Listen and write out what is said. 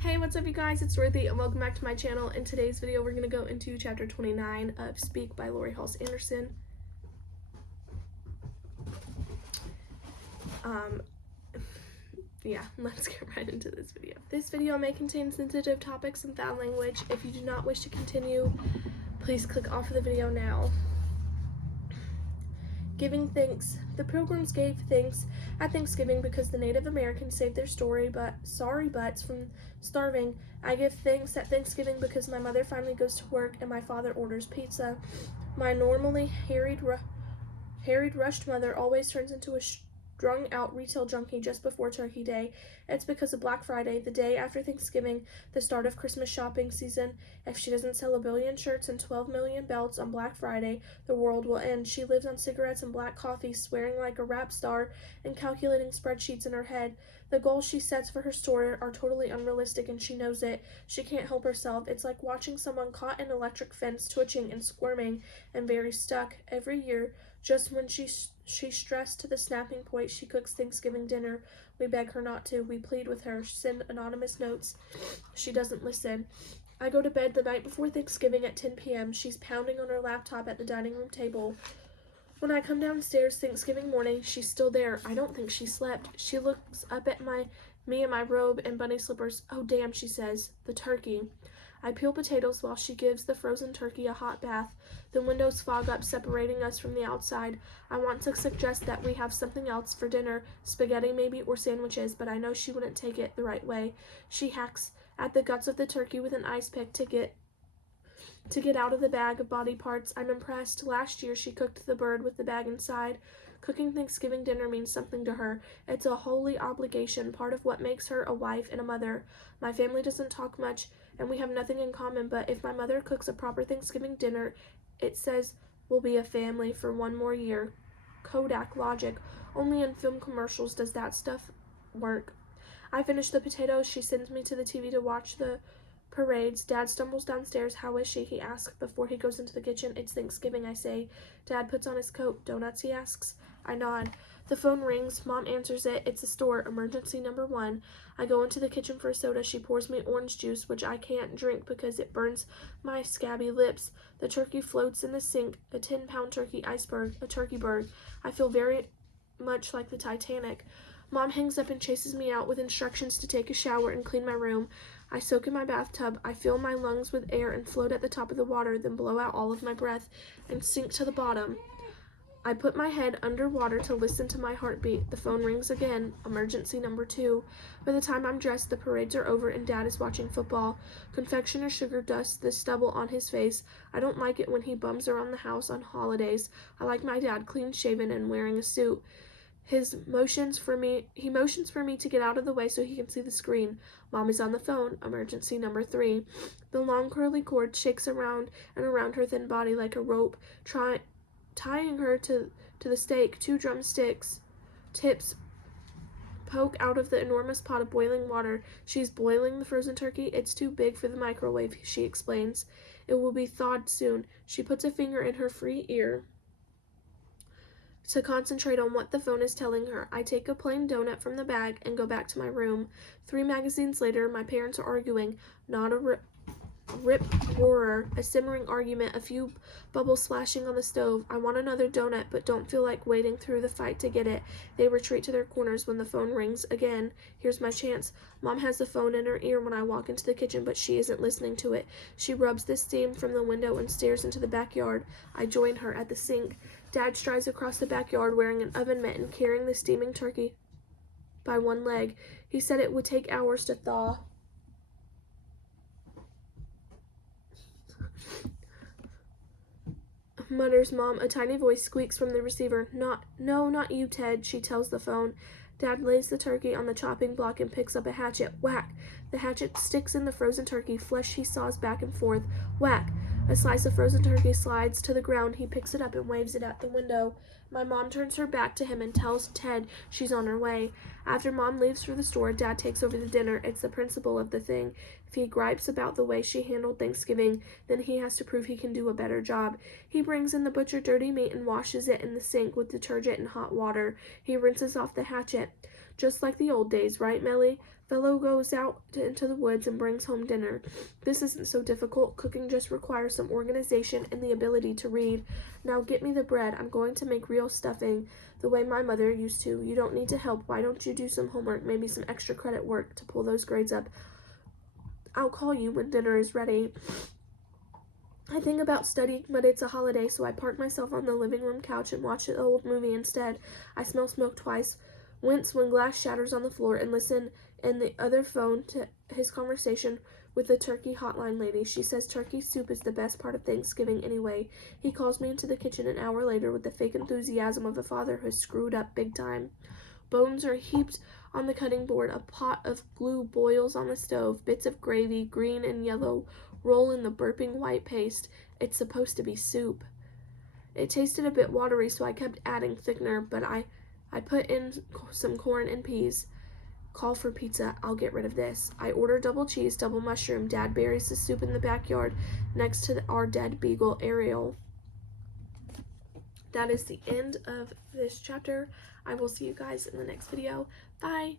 Hey, what's up you guys? It's Dorothy and welcome back to my channel. In today's video, we're going to go into chapter 29 of Speak by Lori Halse Anderson. Yeah, let's get right into this video. This video may contain sensitive topics and foul language. If you do not wish to continue, please click off of the video now. Giving thanks. The Pilgrims gave thanks at Thanksgiving because the Native Americans saved their sorry butts from starving. I give thanks at Thanksgiving because my mother finally goes to work and my father orders pizza. My normally harried, rushed mother always turns into a strung-out retail junkie just before Turkey Day. It's because of Black Friday, the day after Thanksgiving, the start of Christmas shopping season. If she doesn't sell 1 billion shirts and 12 million belts on Black Friday, the world will end. She lives on cigarettes and black coffee, swearing like a rap star and calculating spreadsheets in her head. The goals she sets for her store are totally unrealistic and she knows it. She can't help herself. It's like watching someone caught in an electric fence, twitching and squirming and very stuck. Every year, just when she's stressed to the snapping point, she cooks Thanksgiving dinner. We beg her not to. We plead with her. Send anonymous notes. She doesn't listen. I go to bed the night before Thanksgiving at 10 p.m. She's pounding on her laptop at the dining room table. When I come downstairs Thanksgiving morning, she's still there. I don't think she slept. She looks up at me in my robe and bunny slippers. Oh, damn, she says. The turkey. I peel potatoes while she gives the frozen turkey a hot bath. The windows fog up, separating us from the outside. I want to suggest that we have something else for dinner, spaghetti maybe, or sandwiches, but I know she wouldn't take it the right way. She hacks at the guts of the turkey with an ice pick to get out of the bag of body parts. I'm impressed. Last year she cooked the bird with the bag inside. Cooking Thanksgiving dinner means something to her. It's a holy obligation, part of what makes her a wife and a mother. My family doesn't talk much, and we have nothing in common, but if my mother cooks a proper Thanksgiving dinner, it says we'll be a family for one more year. Kodak logic. Only in film commercials does that stuff work. I finish the potatoes. She sends me to the TV to watch the parades. Dad stumbles downstairs. How is she? He asks before he goes into the kitchen. It's Thanksgiving, I say. Dad puts on his coat. Donuts, he asks. I nod. The phone rings. Mom answers it. It's the store. Emergency number 1. I go into the kitchen for a soda. She pours me orange juice, which I can't drink because it burns my scabby lips. The turkey floats in the sink. A 10-pound turkey iceberg. A turkey bird. I feel very much like the Titanic. Mom hangs up and chases me out with instructions to take a shower and clean my room. I soak in my bathtub. I fill my lungs with air and float at the top of the water, then blow out all of my breath and sink to the bottom. I put my head underwater to listen to my heartbeat. The phone rings again. Emergency number 2. By the time I'm dressed, the parades are over and Dad is watching football. Confectioner sugar dusts the stubble on his face. I don't like it when he bums around the house on holidays. I like my dad clean-shaven and wearing a suit. He motions for me to get out of the way so he can see the screen. Mom is on the phone. Emergency number 3. The long curly cord shakes around and around her thin body like a rope, tying her to the stake. 2 drumsticks tips poke out of the enormous pot of boiling water. She's boiling the frozen turkey. It's too big for the microwave, she explains. It will be thawed soon. She puts a finger in her free ear to concentrate on what the phone is telling her. I take a plain donut from the bag and go back to my room. 3 magazines later, my parents are arguing. Not a rip-roarer, a simmering argument, a few bubbles splashing on the stove. I want another donut, but don't feel like wading through the fight to get it. They retreat to their corners when the phone rings again. Here's my chance. Mom has the phone in her ear when I walk into the kitchen, but she isn't listening to it. She rubs the steam from the window and stares into the backyard. I join her at the sink. Dad strides across the backyard wearing an oven mitt and carrying the steaming turkey by one leg. He said it would take hours to thaw. Mutters Mom. A tiny voice squeaks from the receiver. No, not you, Ted, she tells the phone. Dad lays the turkey on the chopping block and picks up a hatchet. Whack! The hatchet sticks in the frozen turkey. Flesh he saws back and forth. Whack! A slice of frozen turkey slides to the ground. He picks it up and waves it at the window. My mom turns her back to him and tells Ted she's on her way. After Mom leaves for the store, Dad takes over the dinner. It's the principle of the thing. If he gripes about the way she handled Thanksgiving, then he has to prove he can do a better job. He brings in the butcher dirty meat and washes it in the sink with detergent and hot water. He rinses off the hatchet. Just like the old days, right, Melly? Fellow goes out into the woods and brings home dinner. This isn't so difficult. Cooking just requires some organization and the ability to read. Now get me the bread. I'm going to make real stuffing the way my mother used to. You don't need to help. Why don't you do some homework, maybe some extra credit work to pull those grades up? I'll call you when dinner is ready. I think about studying, but it's a holiday, so I park myself on the living room couch and watch an old movie instead. I smell smoke twice, wince when glass shatters on the floor, and listen in the other phone to his conversation with the turkey hotline lady. She says turkey soup is the best part of Thanksgiving anyway. He calls me into the kitchen an hour later with the fake enthusiasm of a father who's screwed up big time. Bones are heaped on the cutting board. A pot of glue boils on the stove. Bits of gravy, green and yellow, roll in the burping white paste. It's supposed to be soup. It tasted a bit watery, so I kept adding thickener, but I put in some corn and peas. Call for pizza. I'll get rid of this. I order double cheese, double mushroom. Dad buries the soup in the backyard next to our dead beagle, Ariel. That is the end of this chapter. I will see you guys in the next video. Bye!